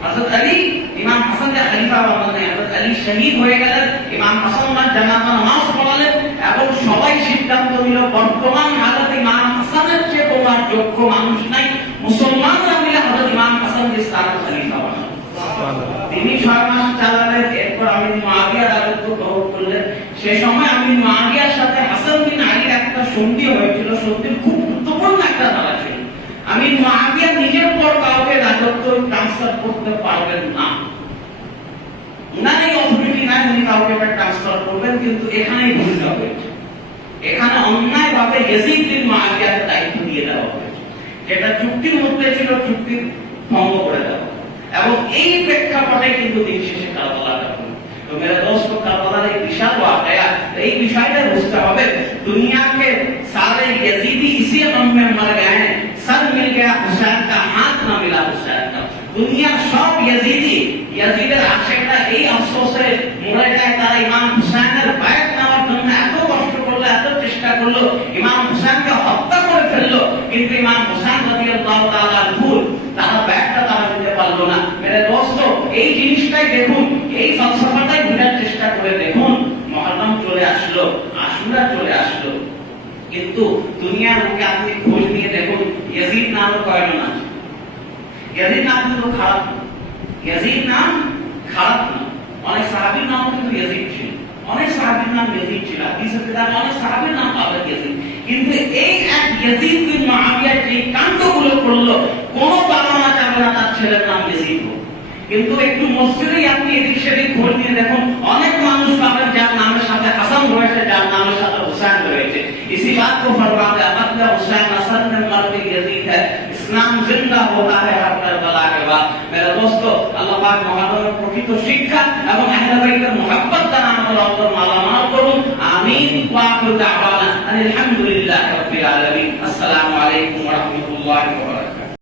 হযরত আলী ইমাম হাসানকে খলিফা বানান নাই। হযরত আলী শহীদ হয়ে গেলেন। ইমাম হাসান জানাজা নামাজ পড়ালেন এবং সবাই সিদ্ধান্ত নিল বর্তমান হযরত ইমাম হাসানের চেয়ে তোমার যোগ্য মানুষ নাই, মুসলমানরা মিলে হযরত ইমাম হাসানকে ইসলামের খলিফা বানালো। তিনি 6 মাস চালালেন। এরপর আমির মুয়াবিয়া রাজত্ব গ্রহণ করলেন। সেই সময় আমির মুয়াবিয়ার সাথে হাসান বিন আলীর একটা সন্ধি হয়েছিল। সন্ধির খুব গুরুত্বপূর্ণ একটা ধারা ছিল, আমির মুয়াবিয়া নিজের পর কাউকে রাজত্ব ট্রান্সফার করতে পারবেন না, উনার এই অথরিটি নাই উনি কাউকে ট্রান্সফার করবেন। কিন্তু এখানেই ভুলটা হয়েছে, এখানে অন্যায়ভাবে ইয়াজিদ বিন মুয়াবিয়াকে দায়িত্ব দিয়ে দেওয়া হয়েছে, যেটা চুক্তির মধ্যে ছিল, চুক্তি ভঙ্গ করে দেওয়া। এবং এই প্রেক্ষাপটে কিন্তু দিন শেষে কারবালাটা হলো। তো মেরে দোস্ত, কারবালার এই বিশাল ওয়াকিয়া, এই বিষয়টা বুঝতে হবে। दुनिया के सारे यजीदी इसी गम में मर गए हैं, सर मिल गया हुसैन का, हाथ ना मिला हुसैन का। दुनिया सब यजीदी, यजीদের আশেকরা এই আফসোসে মরে যায়, তারা ইমাম হুসাইনের বায়াত নেওয়ার জন্য এত কষ্ট করলো, এত চেষ্টা করলো, ইমাম হুসাইনকে হত্যা করে ফেললো, কিন্তু ইমাম হুসাইন রাদিয়াল্লাহু তাআলা ভুল, তারা বায়াতটা তারা দিতে পারলো না। মেরে দোস্ত, এই জিনিসটাই দেখুন, এই ফলসফাটাই বোঝার চেষ্টা করে দেখুন। মুহররম চলে আসলো, আশুরা চলে আসলো, কিন্তু দুনিয়ার বুকে আপনি খোঁজ নিয়ে দেখুন ইয়াজিদ নাম কয়জন আছে? ইয়াজিদ নাম কিন্তু খারাপ না, ইয়াজিদ নাম খারাপ না। অনেক সাহাবীর নাম কিন্তু ইয়াজিদ ছিল, অনেক সাহাবীর নাম ইয়াজিদ ছিল, হাদিসের কিতাবে অনেক সাহাবীর নাম পাবেন ইয়াজিদ। কিন্তু এই এক ইয়াজিদ বিন মুআবিয়া যে কাণ্ডগুলো করলো, কোন বাবা মা চাবে না তার ছেলের নাম ইয়াজিদ হোক। কিন্তু একটু মসজিদেই আপনি এদিক সেদিক খোঁজ নিয়ে দেখুন, অনেক মানুষ পাবেন যার নামের সাথে হাসান রয়েছে, যার নামের সাথে হুসাইন রয়েছে। इसी बात को फरमाते हैं अब्दुल्लाह हुसैन हसन में मर्द यजीद है, इस्लाम जिंदा होता है हर करबला के बाद। मेरे दोस्तों, আল্লাহ পাক মুহাম্মদের প্রকৃত শিক্ষা এবং আহলে বাইতের মুহাব্বত দ্বারা আমাদের অন্তর মালামাল করুন। আমিন। ওয়া আখিরু দাওয়ানা আলহামদুলিল্লাহ।